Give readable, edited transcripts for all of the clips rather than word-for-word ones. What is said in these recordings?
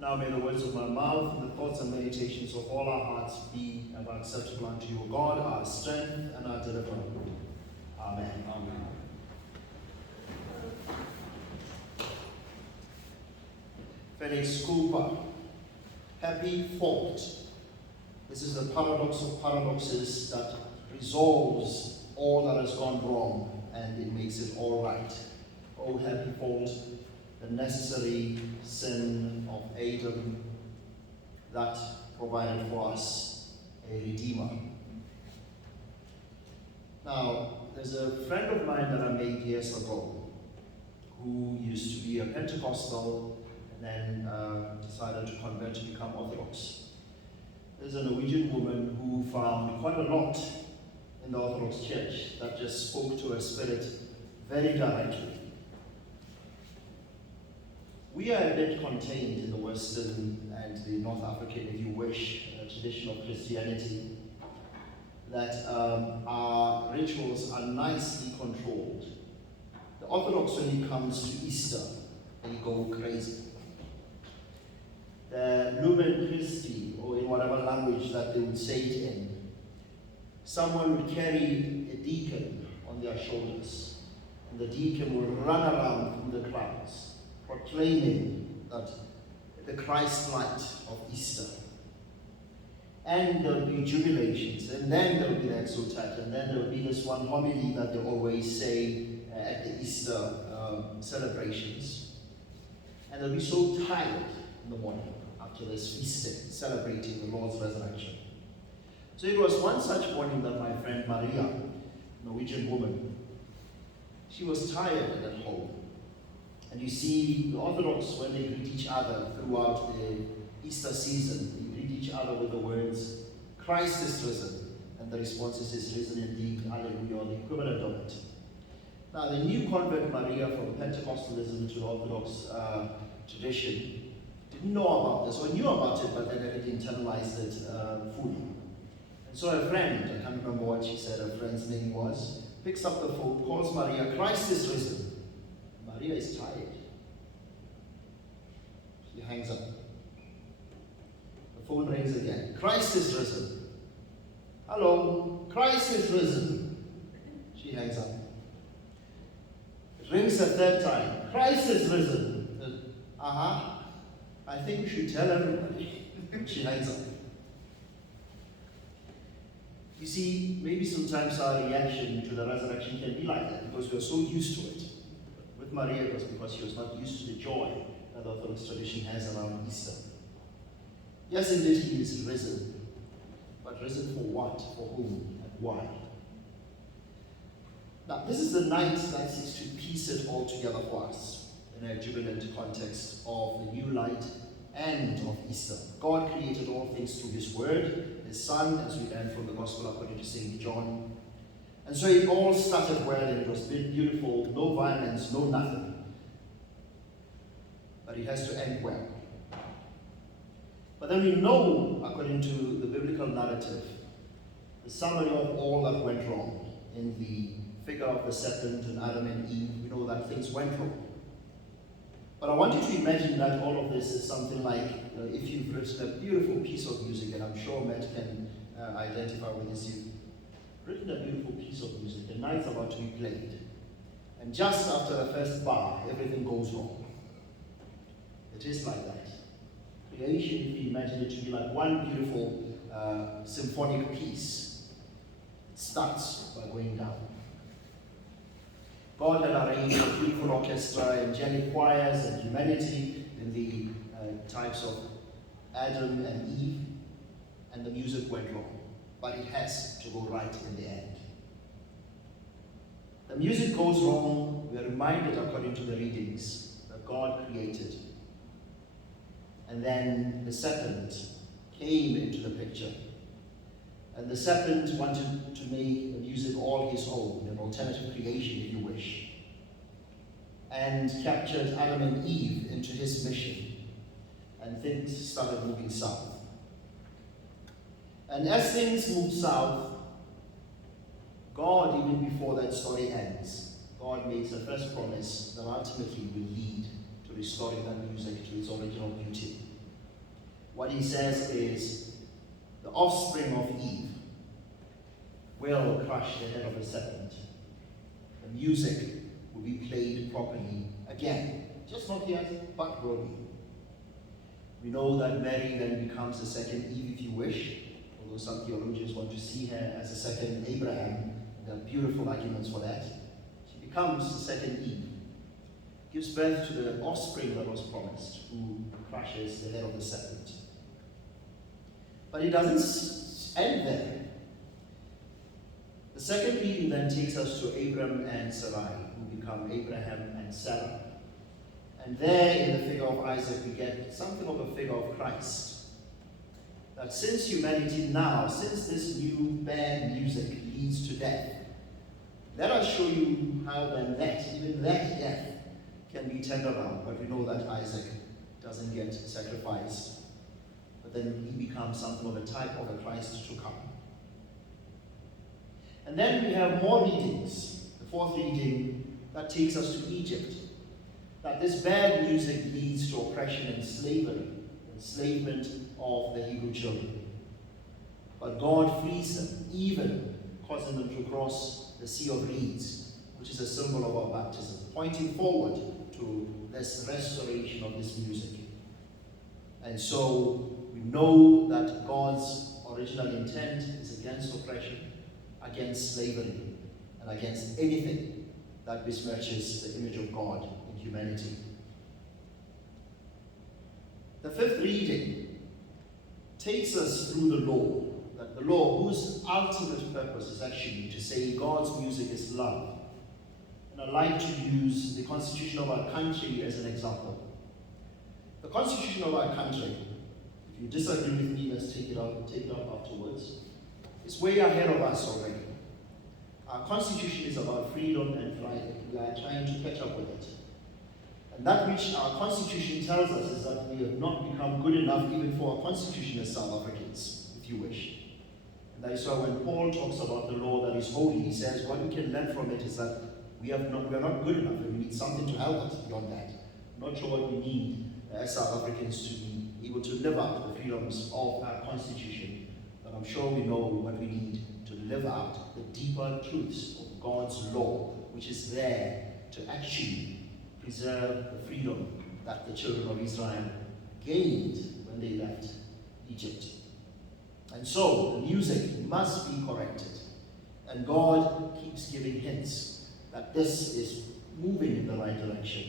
Now may the words of my mouth and the thoughts and meditations of all our hearts be ever acceptable unto you, O God, our strength and our deliverer. Amen. Amen. Felix Cooper, happy fault. This is the paradox of paradoxes that resolves all that has gone wrong and it makes it all right. Oh, happy fault, the necessary sin of Adam that provided for us a Redeemer. Now, there's a friend of mine that I made years ago who used to be a Pentecostal and then decided to convert to become Orthodox. There's a Norwegian woman who found quite a lot in the Orthodox Church that just spoke to her spirit very directly. We are a bit contained in the Western and the North African, if you wish, tradition of Christianity, that our rituals are nicely controlled. The Orthodox, when it comes to Easter, they go crazy. The Lumen Christi, or in whatever language that they would say it in, someone would carry a deacon on their shoulders, and the deacon will run around through the crowds, proclaiming that the Christ light of Easter. And there will be jubilations, and then there will be the exultate, and then there will be this one homily that they always say at the Easter celebrations. And they'll be so tired in the morning after this feasting, celebrating the Lord's resurrection. So it was one such morning that my friend Maria, a Norwegian woman, she was tired at home. And you see, the Orthodox, when they greet each other throughout the Easter season, they greet each other with the words, Christ is risen. And the response is risen indeed, Alleluia, the equivalent of it. Now, the new convert Maria from Pentecostalism to Orthodox tradition didn't know about this, or knew about it, but then they internalized it fully. And so her friend, I can't remember what she said her friend's name was, picks up the phone, calls Maria, Christ is risen. Maria is tired. She hangs up. The phone rings again. Christ is risen. Hello, Christ is risen. She hangs up. It rings a third time. Christ is risen. I think you should tell everybody. She hangs up. You see, maybe sometimes our reaction to the resurrection can be like that because we're so used to it. With Maria, it was because she was not used to the joy that the Orthodox tradition has around Easter. Yes, indeed, he is risen. But risen for what, for whom, and why? Now, this is the night that seeks to piece it all together for us in a jubilant context of the new light and of Easter. God created all things through his word, his Son, as we learn from the Gospel according to St. John. And so it all started well, and it was beautiful, no violence, no nothing. But it has to end well. But then we know, according to the biblical narrative, the summary of all that went wrong in the figure of the serpent and Adam and Eve. We know that things went wrong. But I want you to imagine that all of this is something like, if you've written a beautiful piece of music, and I'm sure Matt can identify with this, you've written a beautiful piece of music, the night's about to be played. And just after the first bar, everything goes wrong. It is like that. Creation, if you imagine it to be like one beautiful symphonic piece, it starts by going down. God had arranged a beautiful orchestra, angelic choirs, and humanity in the types of Adam and Eve, and the music went wrong. But it has to go right in the end. The music goes wrong, we are reminded, according to the readings, that God created. And then the serpent came into the picture. And the serpent wanted to make the music all his own, an alternative creation, if you wish. And captured Adam and Eve into his mission. And things started moving south. And as things move south, God, even before that story ends, God makes a first promise that ultimately will lead to restoring that music to its original beauty. What he says is, the offspring of Eve will crush the head of the serpent. The music will be played properly again. Just not yet, but will be. We know that Mary then becomes the second Eve, if you wish, although some theologians want to see her as a second Abraham. There are beautiful arguments for that. She becomes the second Eve, gives birth to the offspring that was promised, who crushes the head of the serpent. But it doesn't end there. The second reading then takes us to Abram and Sarai, who become Abraham and Sarah. And there, in the figure of Isaac, we get something of a figure of Christ. That since humanity now, since this new bad music leads to death, let us show you how then even that death, can be turned around. But we know that Isaac doesn't get sacrificed. But then he becomes something of a type of a Christ to come. And then we have more readings. The fourth reading that takes us to Egypt. That this bad music leads to oppression and slavery, enslavement of the Hebrew children. But God frees them, even causing them to cross the Sea of Reeds, which is a symbol of our baptism, pointing forward to this restoration of this music. And so we know that God's original intent is against oppression, against slavery, and against anything that besmirches the image of God in humanity. The fifth reading takes us through the law, that the law whose ultimate purpose is actually to say God's music is love. And I like to use the constitution of our country as an example. The constitution of our country, if you disagree with me, let's take it up afterwards. It's way ahead of us already. Our constitution is about freedom and friday. We are trying to catch up with it. And that which our constitution tells us is that we have not become good enough even for our constitution as South Africans, if you wish. And that is why when Paul talks about the law that is holy, he says what we can learn from it is that we are not good enough, and we need something to help us beyond that. I'm not sure what we need as South Africans to be able to live out the freedoms of our constitution, but I'm sure we know what we need to live out the deeper truths of God's law, which is there to actually preserve the freedom that the children of Israel gained when they left Egypt. And so the music must be corrected, and God keeps giving hints that this is moving in the right direction.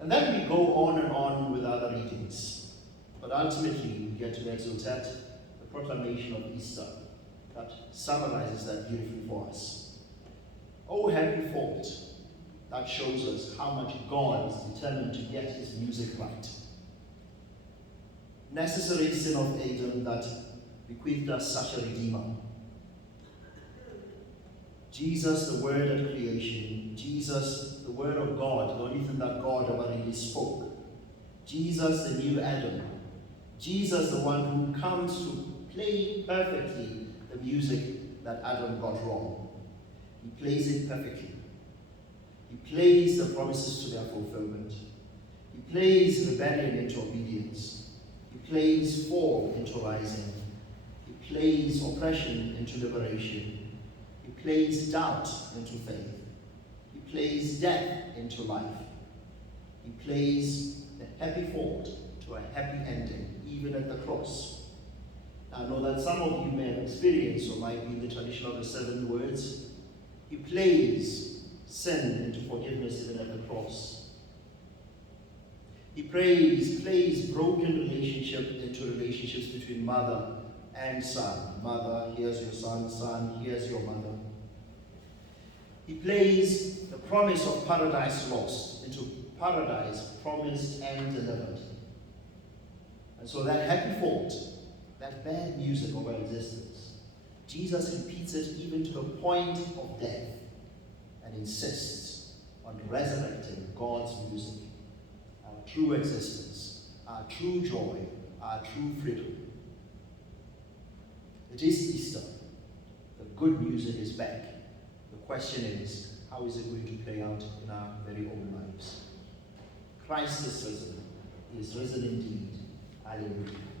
And then we go on and on with other readings. But ultimately, we get to Exultet, the proclamation of Easter, that summarizes that beautifully for us. Oh, happy thought, that shows us how much God is determined to get his music right. Necessary sin of Adam that bequeathed us such a Redeemer. Jesus, the Word at creation. Jesus, the Word of God, the only thing that God ever really spoke. Jesus, the new Adam. Jesus, the one who comes to play perfectly the music that Adam got wrong. He plays it perfectly. He plays the promises to their fulfillment. He plays rebellion into obedience. He plays fall into rising. He plays oppression into liberation. He plays doubt into faith. He plays death into life. He plays the happy thought to a happy ending, even at the cross. I know that some of you may have experienced, or might be in the tradition of the 7 words. He plays sin into forgiveness even at the cross. He plays broken relationship into relationships between mother and son. Mother, here's your son. Son, here's your mother. He plays the promise of paradise lost into paradise promised and delivered. And so that happy thought, that bad music of our existence, Jesus repeats it even to the point of death and insists on resurrecting God's music, our true existence, our true joy, our true freedom. It is Easter. The good music is back. The question is, how is it going to play out in our very own lives? Christ is risen. He is risen indeed. Alleluia.